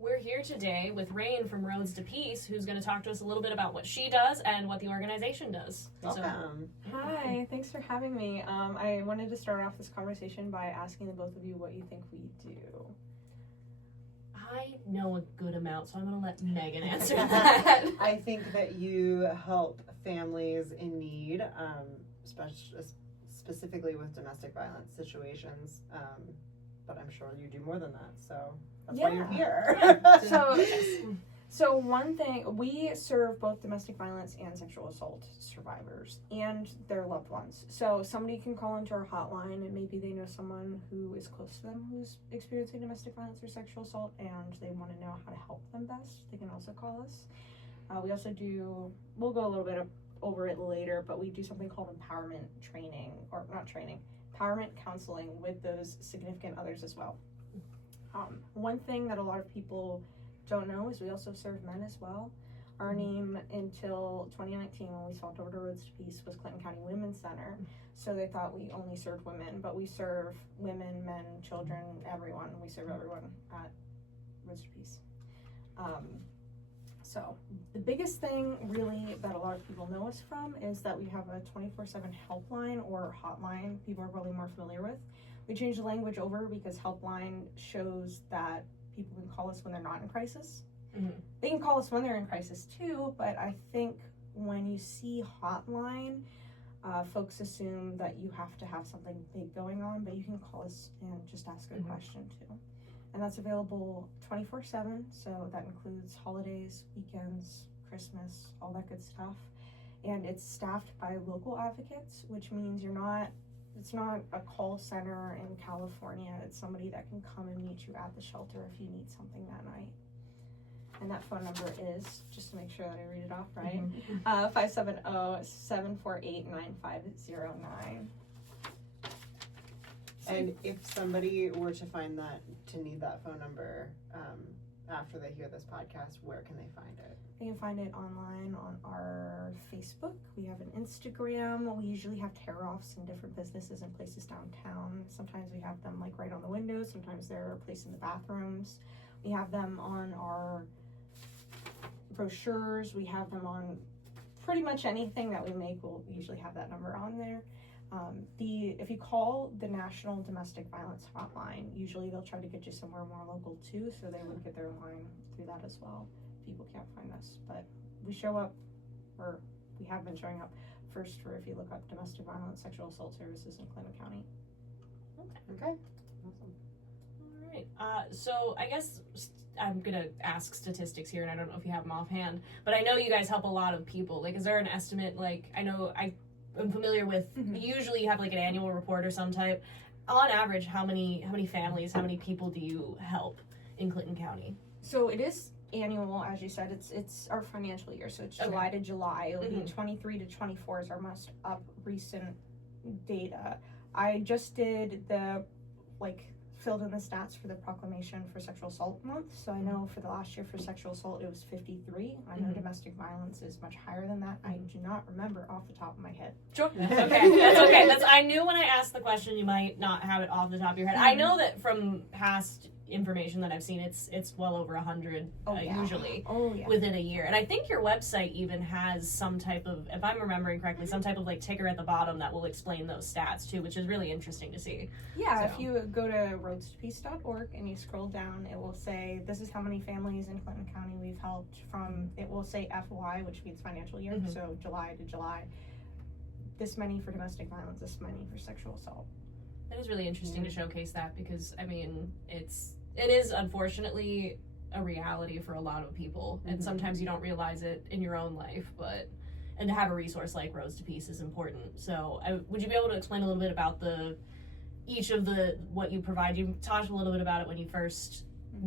We're here today with Rayne from Roads to Peace, who's going to talk to us a little bit about what she does and what the organization does. Welcome. Hi, thanks for having me. I wanted to start off this conversation by asking the both of you what you think we do. I know a good amount, so I'm going to let Megan answer that. I think that you help families in need, specifically with domestic violence situations, but I'm sure you do more than that, so that's why you're here. So one thing, we serve both domestic violence and sexual assault survivors and their loved ones. So somebody can call into our hotline and maybe they know someone who is close to them who's experiencing domestic violence or sexual assault and they want to know how to help them best. They can also call us. We also do, we'll go a little bit over it later, but we do something called empowerment counseling with those significant others as well. One thing that a lot of people don't know is we also serve men as well. Our name until 2019 when we swapped over to Roads to Peace was Clinton County Women's Center. So they thought we only served women, but we serve women, men, children, everyone. We serve everyone at Roads to Peace. So the biggest thing really that a lot of people know us from is that we have a 24/7 helpline or hotline people are probably more familiar with. We changed the language over because helpline shows that people can call us when they're not in crisis. Mm-hmm. They can call us when they're in crisis too, but I think when you see hotline, folks assume that you have to have something big going on, but you can call us and just ask a question too. And that's available 24/7, so that includes holidays, weekends, Christmas, all that good stuff. And it's staffed by local advocates, which means it's not a call center in California. It's somebody that can come and meet you at the shelter if you need something that night. And that phone number is, just to make sure that I read it off right, 570-748-9509. And if somebody were to need that phone number after they hear this podcast, where can they find it? They can find it online on our Facebook. We have an Instagram. We usually have tear-offs in different businesses and places downtown. Sometimes we have them like right on the windows. Sometimes they're placed in the bathrooms. We have them on our brochures. We have them on pretty much anything that we make. We'll usually have that number on there. If you call the National Domestic Violence Hotline, usually they'll try to get you somewhere more local too, so they would get their line through that as well. People can't find us, but we show up, or we have been showing up first for if you look up domestic violence, sexual assault services in Clinton County. Okay. Awesome. All right. So I guess I'm gonna ask statistics here, and I don't know if you have them offhand, but I know you guys help a lot of people. Like, is there an estimate? Like, I know I'm familiar with. Usually, you have like an annual report or some type. On average, how many families, how many people do you help in Clinton County? So it is annual, as you said. It's our financial year, so it's July to July. It'll be 23 to 24 is our most recent data. I just did filled in the stats for the proclamation for Sexual Assault Month. So I know for the last year for sexual assault, it was 53. I know domestic violence is much higher than that. I do not remember off the top of my head. Sure. That's okay. That's okay. I knew when I asked the question, you might not have it off the top of your head. I know that from past information that I've seen, it's well over 100 usually within a year. And I think your website even has some type of, if I'm remembering correctly, some type of like ticker at the bottom that will explain those stats too, which is really interesting to see. Yeah, if you go to roadstopeace.org and you scroll down, it will say this is how many families in Clinton County we've helped from, it will say FY, which means financial year, so July to July. This many for domestic violence, this many for sexual assault. That is really interesting to showcase that because, I mean, it is unfortunately a reality for a lot of people, and sometimes you don't realize it in your own life, and to have a resource like Roads to Peace is important. So would you be able to explain a little bit about what you provide? You talked a little bit about it when you first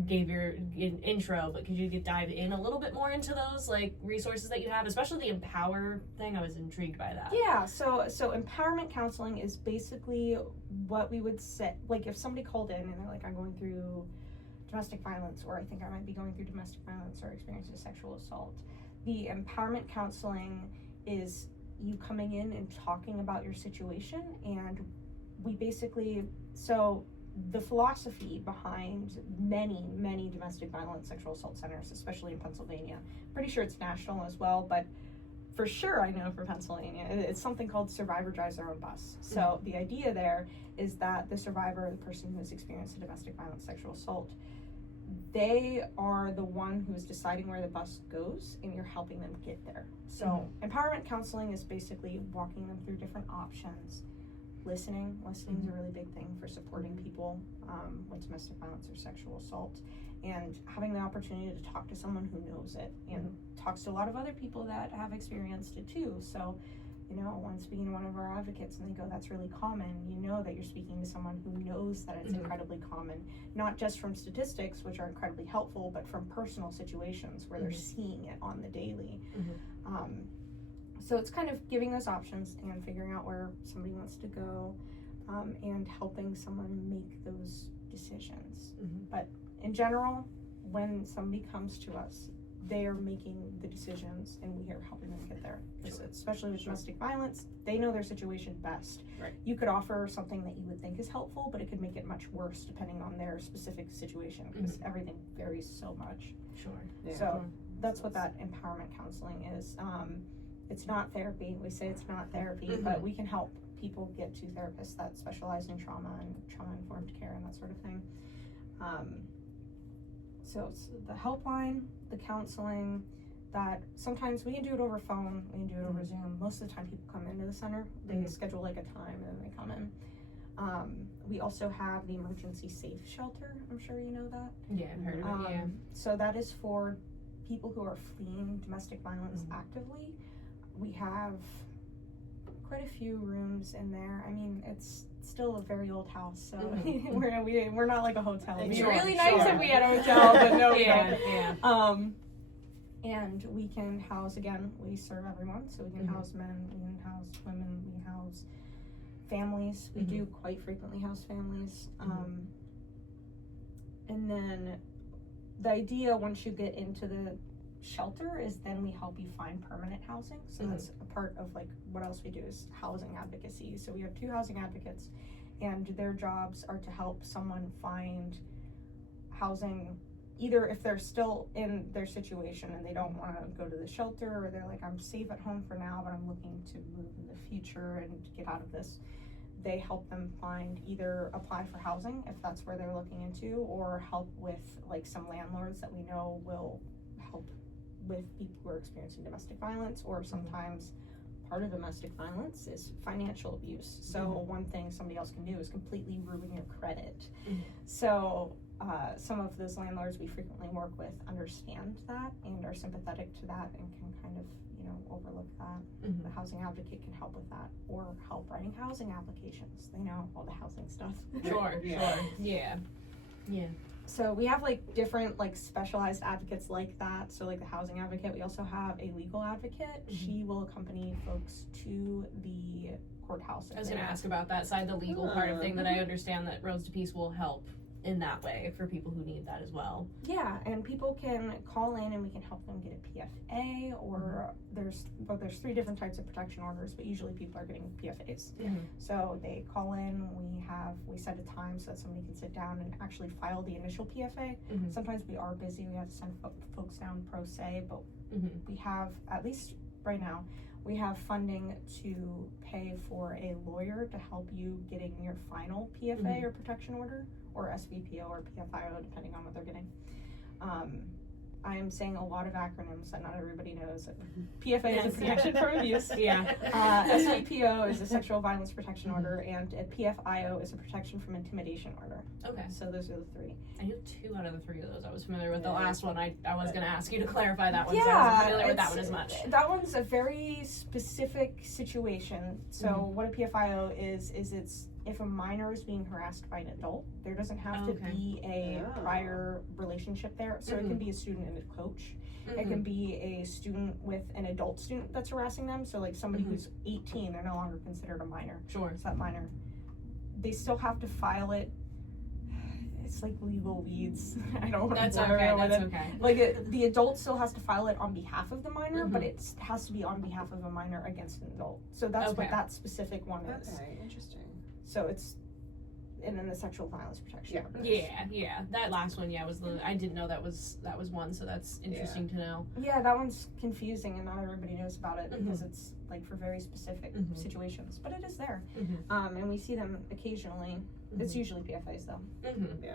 gave your intro, but could you dive in a little bit more into those like resources that you have, especially the Empower thing? I was intrigued by that. Yeah, so empowerment counseling is basically what we would say, like if somebody called in and they're like, I'm going through domestic violence, or I think I might be going through domestic violence or experiencing sexual assault. The empowerment counseling is you coming in and talking about your situation, and we basically, so the philosophy behind many domestic violence sexual assault centers, especially in Pennsylvania, pretty sure it's national as well, but for sure I know for Pennsylvania, it's something called survivor drives their own bus. So the idea there is that the survivor, the person who has experienced a domestic violence sexual assault, they are the one who's deciding where the bus goes, and you're helping them get there. So empowerment counseling is basically walking them through different options. Listening is a really big thing for supporting people with domestic violence or sexual assault, and having the opportunity to talk to someone who knows it and talks to a lot of other people that have experienced it too. So, you know, when speaking to one of our advocates and they go, that's really common, you know that you're speaking to someone who knows that it's incredibly common, not just from statistics, which are incredibly helpful, but from personal situations where they're seeing it on the daily. So it's kind of giving those options and figuring out where somebody wants to go, and helping someone make those decisions. But in general, when somebody comes to us, they are making the decisions and we are helping them get there. Especially with domestic violence, they know their situation best. Right. You could offer something that you would think is helpful, but it could make it much worse depending on their specific situation, because everything varies so much. So that's what that empowerment counseling is. It's not therapy. We say it's not therapy, but we can help people get to therapists that specialize in trauma and trauma-informed care and that sort of thing. So it's the helpline, the counseling, that sometimes we can do it over phone, we can do it over Zoom. Most of the time people come into the center, they schedule like a time and then they come in. We also have the emergency safe shelter. I'm sure you know that. Yeah, I've heard of it, So that is for people who are fleeing domestic violence actively. We have quite a few rooms in there. I mean, it's still a very old house, so we're not like a hotel. It'd be really nice if we had a hotel, but no. And we can house, again, we serve everyone, so we can house men, we can house women, we can house families. We do quite frequently house families. And then the idea, once you get into the shelter, is then we help you find permanent housing. So that's a part of like what else we do is housing advocacy. So we have 2 housing advocates, and their jobs are to help someone find housing, either if they're still in their situation and they don't want to go to the shelter, or they're like, I'm safe at home for now, but I'm looking to move in the future and get out of this. They help them find, either apply for housing if that's where they're looking into, or help with like some landlords that we know will help with people who are experiencing domestic violence, or sometimes part of domestic violence is financial abuse. So one thing somebody else can do is completely ruin your credit. So some of those landlords we frequently work with understand that and are sympathetic to that and can kind of, you know, overlook that. The housing advocate can help with that, or help writing housing applications. They know all the housing stuff. So we have like different like specialized advocates like that. So like the housing advocate, we also have a legal advocate. She will accompany folks to the courthouse. I was going to ask about that side, the legal part of thing, that I understand that Roads to Peace will help in that way for people who need that as well. Yeah, and people can call in and we can help them get a PFA, or there's 3 different types of protection orders, but usually people are getting PFAs. So they call in, we set a time so that somebody can sit down and actually file the initial PFA. Sometimes we are busy, we have to send folks down pro se, but we have, at least right now, we have funding to pay for a lawyer to help you getting your final PFA or protection order, or SVPO or PFIO, depending on what they're getting. I am saying a lot of acronyms that not everybody knows. PFA is a protection from abuse. SVPO is a sexual violence protection order, and a PFIO is a protection from intimidation order. Okay. So those are the 3. I knew 2 out of the 3 of those. I was familiar with the last one. I was going to ask you to clarify that one, so I wasn't familiar with that one as much. That one's a very specific situation. So what a PFIO is it's if a minor is being harassed by an adult, there doesn't have to be a prior relationship there. So it can be a student and a coach. It can be a student with an adult student that's harassing them. So like somebody who's 18, they're no longer considered a minor. It's that minor. They still have to file it. It's like legal weeds. I don't want to okay. Like the adult still has to file it on behalf of the minor, but it has to be on behalf of a minor against an adult. So that's what that specific one is. Okay, interesting. So and then the sexual violence protection. Yeah. That last one, I didn't know that was one, so that's interesting to know. Yeah, that one's confusing, and not everybody knows about it because it's like for very specific situations, but it is there. And we see them occasionally. It's usually PFAs though.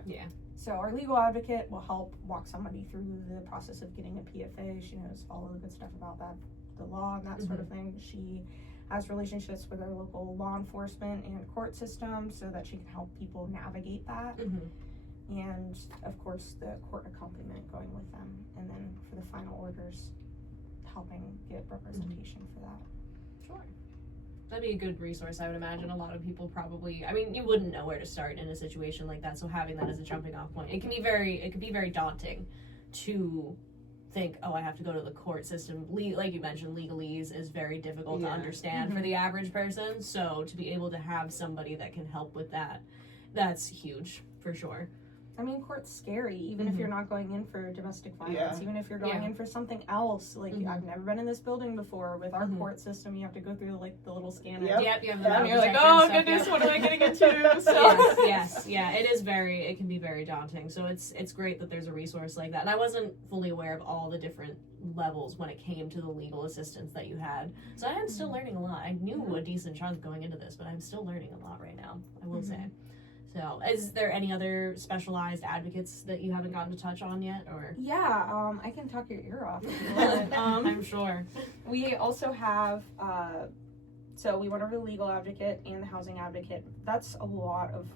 Yeah. So our legal advocate will help walk somebody through the process of getting a PFA. She knows all of the good stuff about that, the law and that sort of thing. She has relationships with our local law enforcement and court system so that she can help people navigate that. And of course the court accompaniment going with them, and then for the final orders helping get representation for that. Sure. That'd be a good resource. I would imagine a lot of people probably, I mean, you wouldn't know where to start in a situation like that, so having that as a jumping off point, it could be very daunting to think, oh, I have to go to the court system. Like you mentioned, legalese is very difficult to understand for the average person. So to be able to have somebody that can help with that, that's huge for sure. I mean, court's scary, even if you're not going in for domestic violence, even if you're going in for something else. Like, I've never been in this building before. With our court system, you have to go through, like, the little scanner. And you're like, oh, goodness, what am I going to get to? So. Yes, it can be very daunting. So it's great that there's a resource like that. And I wasn't fully aware of all the different levels when it came to the legal assistance that you had. So I am still learning a lot. I knew a decent chunk going into this, but I'm still learning a lot right now, I will say. So, is there any other specialized advocates that you haven't gotten to touch on yet, or? Yeah, I can talk your ear off if you want. I'm sure. We also have, so we went over the legal advocate and the housing advocate. That's a lot of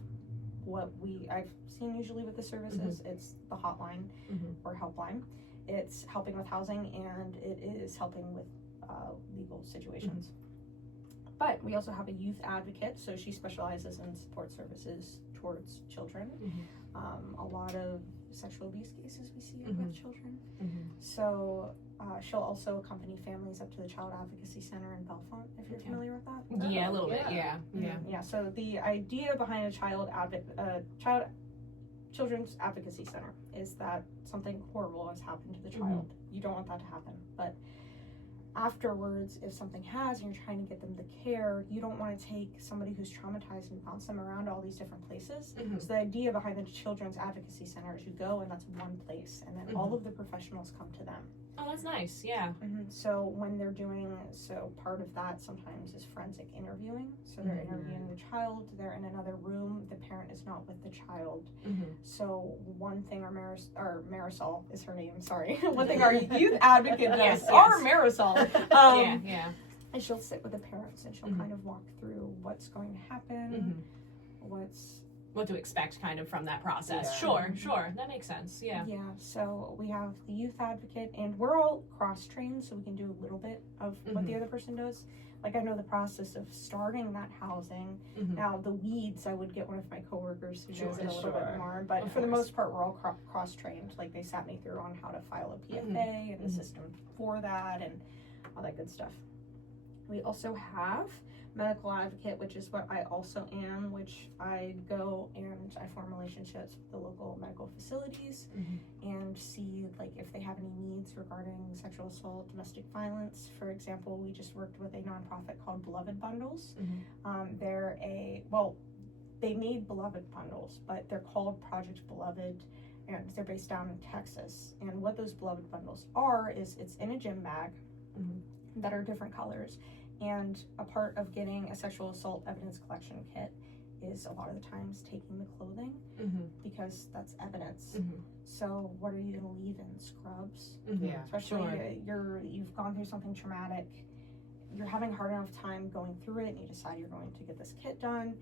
what I've seen usually with the services. It's the hotline or helpline. It's helping with housing, and it is helping with legal situations. But we also have a youth advocate, so she specializes in support services towards children. A lot of sexual abuse cases we see with children. So she'll also accompany families up to the Child Advocacy Center in Bellefonte, if you're familiar with that. Yeah, a little bit. Yeah. So the idea behind a children's advocacy center is that something horrible has happened to the child. You don't want that to happen, but afterwards, if something has and you're trying to get them the care, you don't want to take somebody who's traumatized and bounce them around all these different places. So the idea behind the Children's Advocacy Center is you go and that's one place, and then all of the professionals come to them. Oh, that's nice. Yeah. So when they're doing, part of that sometimes is forensic interviewing. So they're interviewing the child, they're in another room, the parent is not with the child. So one thing our Marisol is her name, sorry. One thing our youth advocate does, our Marisol, and she'll sit with the parents and she'll kind of walk through what's going to happen, what to expect kind of from that process. Sure, that makes sense. Yeah, so we have the youth advocate, and we're all cross-trained, so we can do a little bit of what the other person does. Like, I know the process of starting that housing. Now, the weeds, I would get one of my coworkers who knows it a little bit more, but for the most part, we're all cross-trained. Like, they sat me through on how to file a PFA and the system for that and all that good stuff. We also have medical advocate, which is what I also am, which I go and I form relationships with the local medical facilities and see, like, if they have any needs regarding sexual assault, domestic violence. For example, we just worked with a nonprofit called Beloved Bundles. They made Beloved Bundles, but they're called Project Beloved, and they're based down in Texas. And what those Beloved Bundles is it's in a gym bag that are different colors. And a part of getting a sexual assault evidence collection kit is a lot of the times taking the clothing because that's evidence. So what are you going to leave in? Scrubs? Especially you've gone through something traumatic, you're having a hard enough time going through it, and you decide you're going to get this kit done.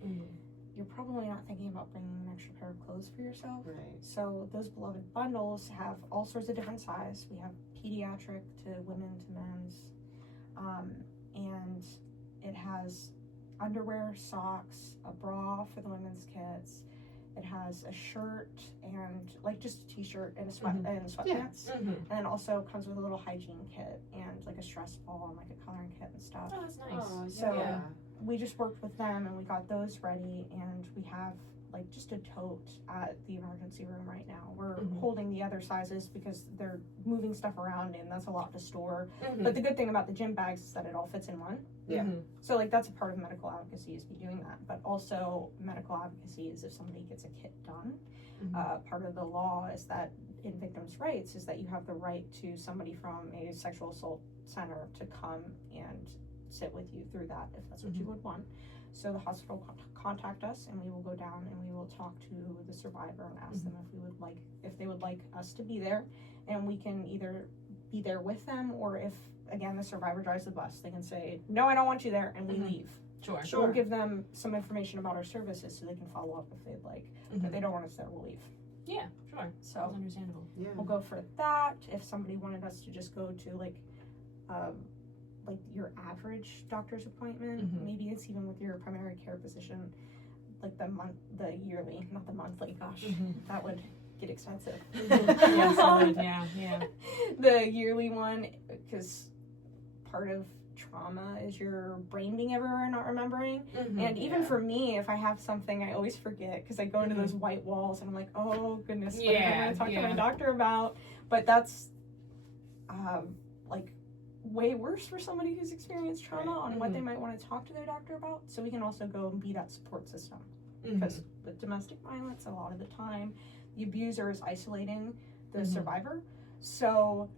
You're probably not thinking about bringing an extra pair of clothes for yourself. So those Beloved Bundles have all sorts of different sizes. We have pediatric to women to men's. And it has underwear, socks, a bra for the women's kits. It has a shirt and like just a t-shirt and a sweatpants. And then also comes with a little hygiene kit and like a stress ball and like a coloring kit and stuff. Oh, that's nice. We just worked with them and we got those ready, and we have like just a tote at the emergency room right now. We're Mm-hmm. holding the other sizes because they're moving stuff around and that's a lot to store. Mm-hmm. But the good thing about the gym bags is that it all fits in one. Yeah. Mm-hmm. So like that's a part of medical advocacy is be doing that. But also medical advocacy is if somebody gets a kit done. Mm-hmm. Part of the law is that in victims' rights is that you have the right to somebody from a sexual assault center to come and sit with you through that if that's what you would want. So the hospital contact us and we will go down and we will talk to the survivor and ask them if they would like us to be there, and we can either be there with them, or if again the survivor drives the bus, they can say no, I don't want you there, and we leave. Sure. So we'll give them some information about our services so they can follow up if they'd like. If they don't want us there, we'll leave. Yeah, sure. So That's understandable. Yeah. we'll go for that. If somebody wanted us to just go to like your average doctor's appointment, maybe it's even with your primary care physician, like the yearly, not the monthly. Gosh, that would get expensive. Yeah. The yearly one, because part of trauma is your brain being everywhere and not remembering. And even for me, if I have something, I always forget because I go into those white walls and I'm like, oh goodness, what am I going to talk to my doctor about? But that's like way worse for somebody who's experienced trauma on what they might want to talk to their doctor about. So we can also go and be that support system. Because with domestic violence, a lot of the time, the abuser is isolating the survivor. So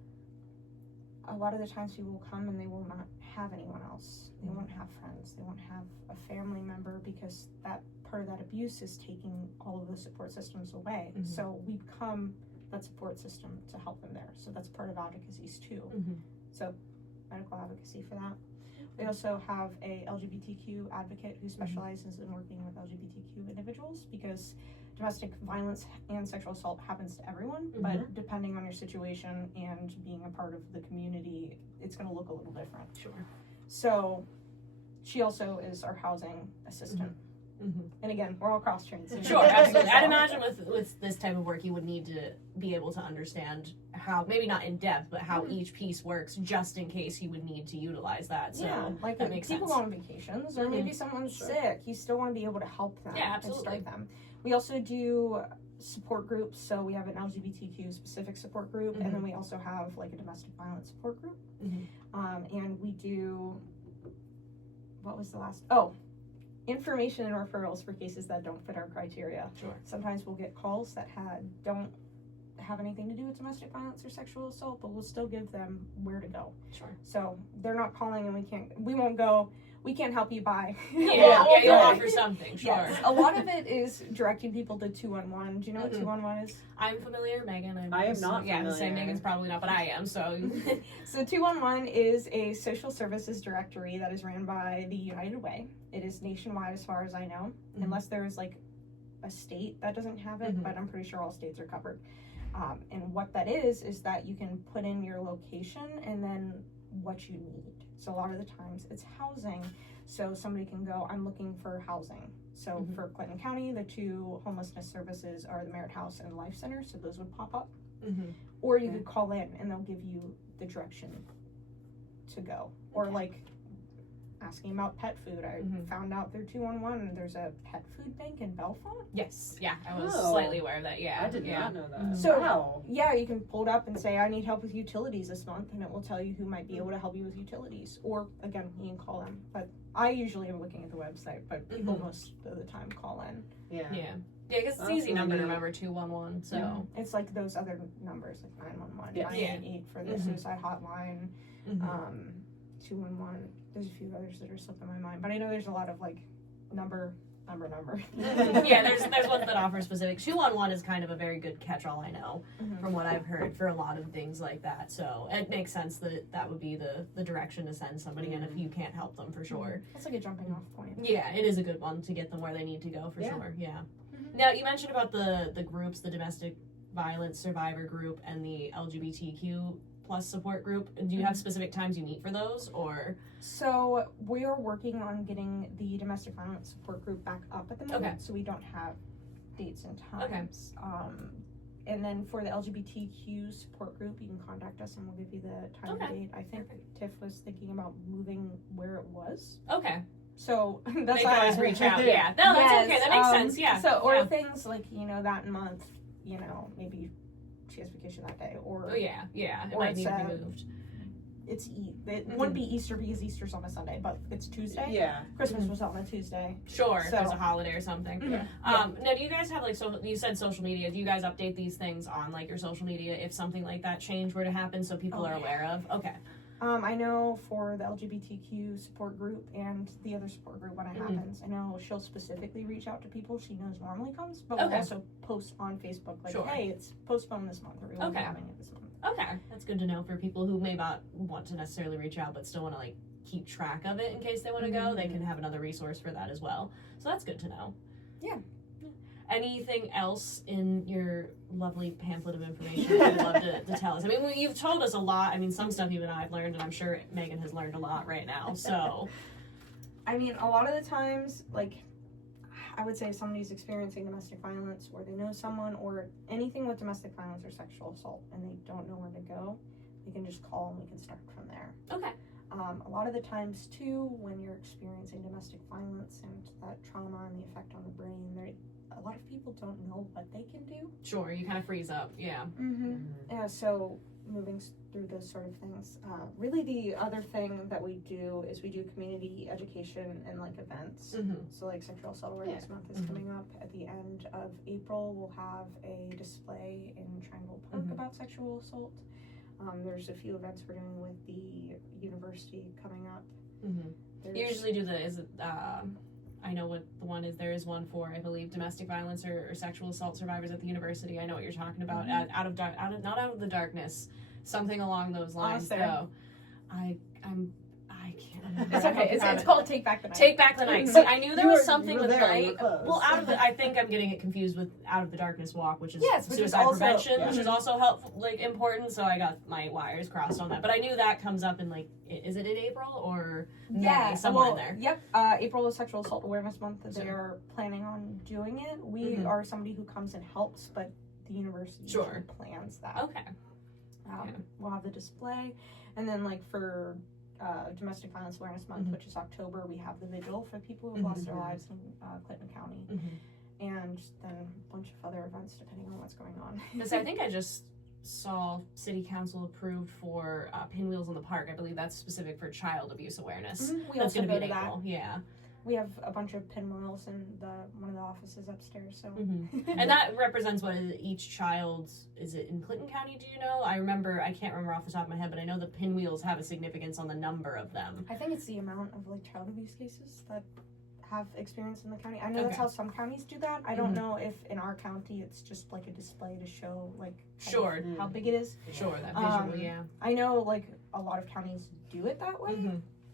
a lot of the times people will come and they will not have anyone else. They won't have friends. They won't have a family member because that part of that abuse is taking all of the support systems away. So we become that support system to help them there. So that's part of advocacies too. So medical advocacy for that. We also have a LGBTQ advocate who specializes in working with LGBTQ individuals, because domestic violence and sexual assault happens to everyone, but depending on your situation and being a part of the community, it's going to look a little different. Sure. So she also is our housing assistant. And again, we're all cross-trained. So Sure, absolutely. I'd imagine with this type of work, you would need to be able to understand how, maybe not in depth, but how each piece works, just in case you would need to utilize that. So like that makes people sense. go on vacations, or maybe someone's sick. You still want to be able to help them and start them. We also do support groups. So we have an LGBTQ specific support group, and then we also have like a domestic violence support group. And we do, what was the last? Oh, information and referrals for cases that don't fit our criteria. Sure. Sometimes we'll get calls that don't have anything to do with domestic violence or sexual assault, but we'll still give them where to go. Sure. So they're not calling and we can't help you by. You'll offer something, sure. Yes. A lot of it is directing people to 211. Do you know what 211 is? I'm familiar, Megan. I am not Yeah, familiar. the same Megan's probably not, but I am, so. So 211 is a social services directory that is ran by the United Way. It is nationwide as far as I know, unless there's like a state that doesn't have it, but I'm pretty sure all states are covered. And what that is that you can put in your location and then what you need. So a lot of the times it's housing. So somebody can go, I'm looking for housing. So for Clinton County, the two homelessness services are the Merit House and Life Center. So those would pop up. Or you could call in and they'll give you the direction to go. Or like asking about pet food. I found out through 211 there's a pet food bank in Bellefonte. Yes, yeah, I was slightly aware of that, I did not know that. So, yeah, you can pull it up and say, I need help with utilities this month, and it will tell you who might be able to help you with utilities. Or, again, you can call them. But I usually am looking at the website, but people most of the time call in. Yeah, because it's an easy number to remember, 211, so. It's like those other numbers, like 911, Yes. 988 for the suicide hotline, 211. There's a few others that are slipping my mind, but I know there's a lot of like number. Yeah, there's ones that offer specific. 211 is kind of a very good catch-all, I know, from what I've heard for a lot of things like that. So it makes sense that would be the direction to send somebody in if you can't help them, for sure. It's like a jumping off point. Yeah, it is a good one to get them where they need to go, for sure. Yeah. Now, you mentioned about the groups, the domestic violence survivor group and the LGBTQ plus support group. Do you have specific times you meet for those, or? So we are working on getting the domestic violence support group back up at the moment, so we don't have dates and times. And then for the LGBTQ support group, you can contact us and we'll give you the time and date. I think Tiff was thinking about moving where it was. Okay. So that's they can why always reach out. Yeah, no, that's okay. That makes sense. Yeah. So or things like that month, maybe she has vacation that day, or it or might need to be moved. It wouldn't be Easter because Easter's on a Sunday, but it's Tuesday. Yeah. Christmas was on a Tuesday. Sure, if there's a holiday or something. Yeah. Now, do you guys have you said social media? Do you guys update these things on your social media if something like that change were to happen, so people are aware of? Okay. I know for the LGBTQ support group and the other support group when it happens, I know she'll specifically reach out to people she knows normally comes, but we'll also post on Facebook hey, it's postponed this month, or we won't be having it this month. Okay, that's good to know for people who may not want to necessarily reach out but still want to keep track of it in case they want to go. They can have another resource for that as well. So that's good to know. Yeah. Anything else in your lovely pamphlet of information that you'd love to tell us? I mean, you've told us a lot. I mean, some stuff even I've learned, and I'm sure Megan has learned a lot right now. So, I mean, a lot of the times, I would say if somebody's experiencing domestic violence, or they know someone, or anything with domestic violence or sexual assault, and they don't know where to go, they can just call and we can start from there. Okay. A lot of the times, too, when you're experiencing domestic violence and that trauma and the effect on the brain, a lot of people don't know what they can do. Sure, you kind of freeze up, yeah. Yeah, so moving through those sort of things. Really the other thing that we do is we do community education and events. So Sexual Assault Awareness Month is coming up at the end of April. We'll have a display in Triangle Park about sexual assault. There's a few events we're doing with the university coming up. You usually do I know what the one is. There is one for, I believe, domestic violence or sexual assault survivors at the university. I know what you're talking about. Not out of the darkness, something along those lines. Though, I can't remember. It's okay. It's called Take Back the Night. Take Back the Night. See, I knew there was something with night. Well, I think I'm getting it confused with Out of the Darkness Walk, which is suicide prevention, which is also helpful, important. So I got my wires crossed on that. But I knew that comes up in is it in April or May? Somewhere in there. Yep. April is Sexual Assault Awareness Month. They are planning on doing it. We are somebody who comes and helps, but the university usually plans that. Okay. We'll have the display, and then for Domestic Violence Awareness Month, which is October, we have the vigil for people who have lost their lives in Clinton County, and then a bunch of other events depending on what's going on. Because I think I just saw City Council approved for pinwheels in the park. I believe that's specific for child abuse awareness. We that's also going to be in in April. That. Yeah. We have a bunch of pinwheels in one of the offices upstairs. So, and that represents what each child is. It in Clinton County? Do you know? I can't remember off the top of my head, but I know the pinwheels have a significance on the number of them. I think it's the amount of child abuse cases that have experience in the county. I know that's how some counties do that. I don't know if in our county it's just a display to show how big it is. Sure, that visual, yeah. I know a lot of counties do it that way,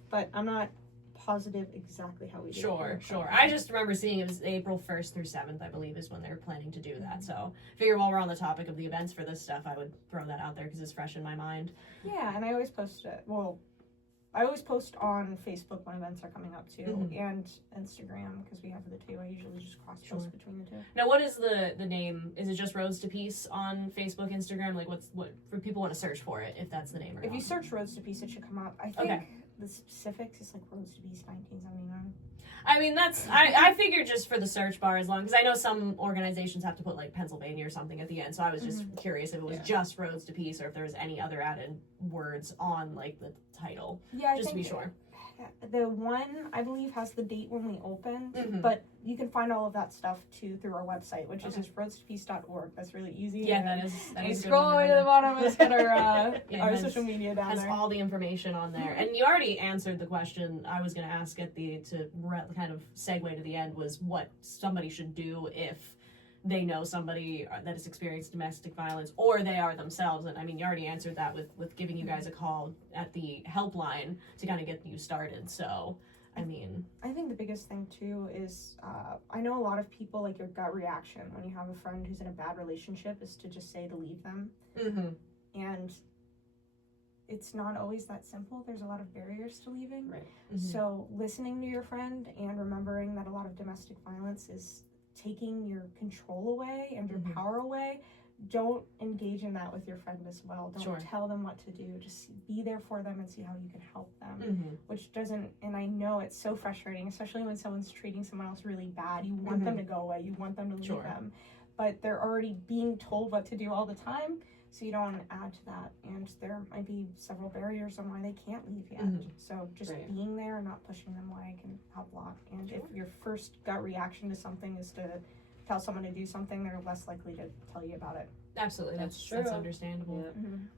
but I'm not positive exactly how we do it. Sure. I just remember seeing it was April 1st through 7th, I believe, is when they're planning to do that. So I figure while we're on the topic of the events for this stuff, I would throw that out there because it's fresh in my mind. Yeah, and I always post it. Well, I always post on Facebook when events are coming up too, and Instagram because we have the two. I usually just cross post between the two. Now, what is the name? Is it just Roads to Peace on Facebook, Instagram? What for people want to search for it if that's the name or if not? you search Roads to Peace, it should come up. I think the specifics is Roads to Peace 1979. I mean, I figured just for the search bar as long, because I know some organizations have to put Pennsylvania or something at the end, so I was just curious if it was just Roads to Peace or if there was any other added words on the title. Yeah, just to be sure. The one, I believe, has the date when we opened, but you can find all of that stuff too through our website, which is just roadstopeace.org. That's really easy. Yeah, that is scroll all the way to the bottom. It's got our social media down there. Has all the information on there. And you already answered the question I was going to ask to kind of segue to the end, was what somebody should do if they know somebody that has experienced domestic violence or they are themselves. And I mean, you already answered that with giving you guys a call at the helpline to kind of get you started. So, I mean, I think the biggest thing too is I know a lot of people, your gut reaction when you have a friend who's in a bad relationship is to just say to leave them. And it's not always that simple. There's a lot of barriers to leaving. Right. So listening to your friend and remembering that a lot of domestic violence is taking your control away and your power away don't engage in that with your friend as well. Don't Sure. tell them what to do. Just be there for them and see how you can help them. Mm-hmm. Which doesn't, and I know it's so frustrating, especially when someone's treating someone else really bad. You want them to go away. You want them to leave Sure. them. But they're already being told what to do all the time. So you don't want to add to that. And there might be several barriers on why they can't leave yet. So just Right. being there and not pushing them away can help a lot. And if your first gut reaction to something is to tell someone to do something, they're less likely to tell you about it. Absolutely, that's true. understandable.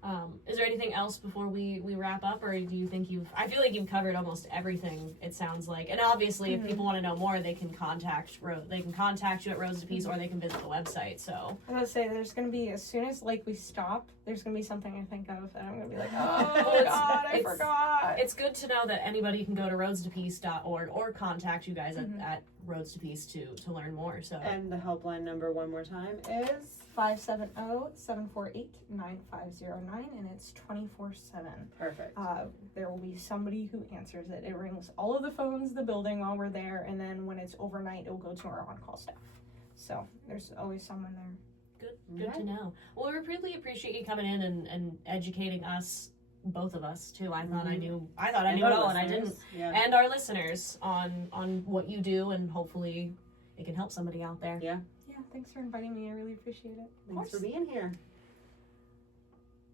Yeah. Is there anything else before we wrap up, or do you think I feel like you've covered almost everything, it sounds like. And obviously, if people want to know more, they can contact you at Rose to Peace, or they can visit the website. So I was gonna say, there's gonna be, as soon as we stop, there's gonna be something I think of, and I'm gonna be like, oh God, I forgot. It's good to know that anybody can go to roadstopeace.org or contact you guys at Roads to Peace to learn more. So And the helpline number one more time is 570-748-9509, and it's 24/7. perfect. There will be somebody who answers it. It rings all of the phones in the building while we're there, and then when it's overnight, it will go to our on-call staff. So there's always someone there. Good to know. Well, we really appreciate you coming in and educating us, both of us too. I thought I knew it all, and I didn't. Yeah. And our listeners on what you do, and hopefully it can help somebody out there. Yeah. Yeah, thanks for inviting me. I really appreciate it. Thanks for being here.